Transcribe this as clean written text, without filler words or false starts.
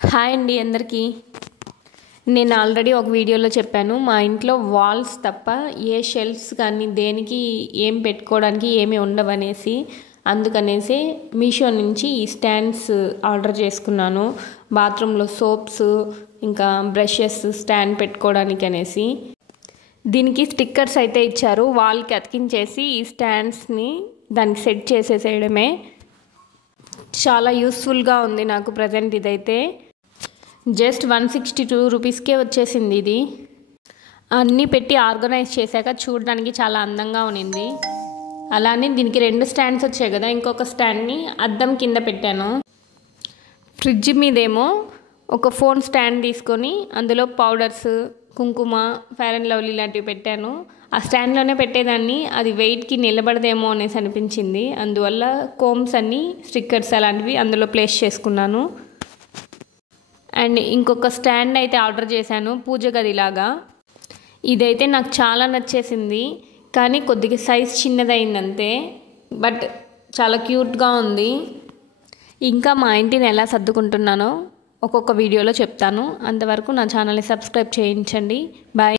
Hi అండి అందరికీ. నేను ఆల్రెడీ ఒక వీడియోలో చెప్పాను, మా ఇంట్లో వాల్స్ తప్ప ఏ షెల్ఫ్స్ కానీ దేనికి ఏం పెట్టుకోవడానికి ఏమీ ఉండవనేసి. అందుకనేసి మీషో నుంచి ఈ స్టాండ్స్ ఆర్డర్ చేసుకున్నాను. బాత్రూంలో సోప్స్ ఇంకా బ్రషెస్ స్టాండ్ పెట్టుకోవడానికి అనేసి. దీనికి స్టిక్కర్స్ అయితే ఇచ్చారు, వాల్కి అతికించేసి ఈ స్టాండ్స్ని దానికి సెట్ చేసేసేయడమే. చాలా యూస్ఫుల్గా ఉంది నాకు ప్రజెంట్. ఇదైతే జస్ట్ 162 రూపీస్కే వచ్చేసింది. ఇది అన్నీ పెట్టి ఆర్గనైజ్ చేశాక చూడడానికి చాలా అందంగా ఉన్నింది. అలానే దీనికి 2 స్టాండ్స్ వచ్చాయి కదా, ఇంకొక స్టాండ్ని అద్దం కింద పెట్టాను. ఫ్రిడ్జ్ మీదేమో ఒక ఫోన్ స్టాండ్ తీసుకొని అందులో పౌడర్స్, కుంకుమ, ఫెయిర్ అండ్ లవ్లీ లాంటివి పెట్టాను. ఆ స్టాండ్లోనే పెట్టేదాన్ని, అది వెయిట్కి నిలబడదేమో అనేసి అనిపించింది. అందువల్ల కోమ్స్ అన్నీ, స్టిక్కర్స్ అలాంటివి అందులో ప్లేస్ చేసుకున్నాను. అండ్ ఇంకొక స్టాండ్ అయితే ఆర్డర్ చేశాను, పూజ గదిలాగా. ఇదైతే నాకు చాలా నచ్చేసింది, కానీ కొద్దిగా సైజ్ చిన్నదైందంతే. బట్ చాలా క్యూట్గా ఉంది. ఇంకా మా ఇంటిని ఎలా సర్దుకుంటున్నానో ఒక్కొక్క వీడియోలో చెప్తాను. అంతవరకు నా ఛానల్ని సబ్స్క్రైబ్ చేయించండి. బాయ్.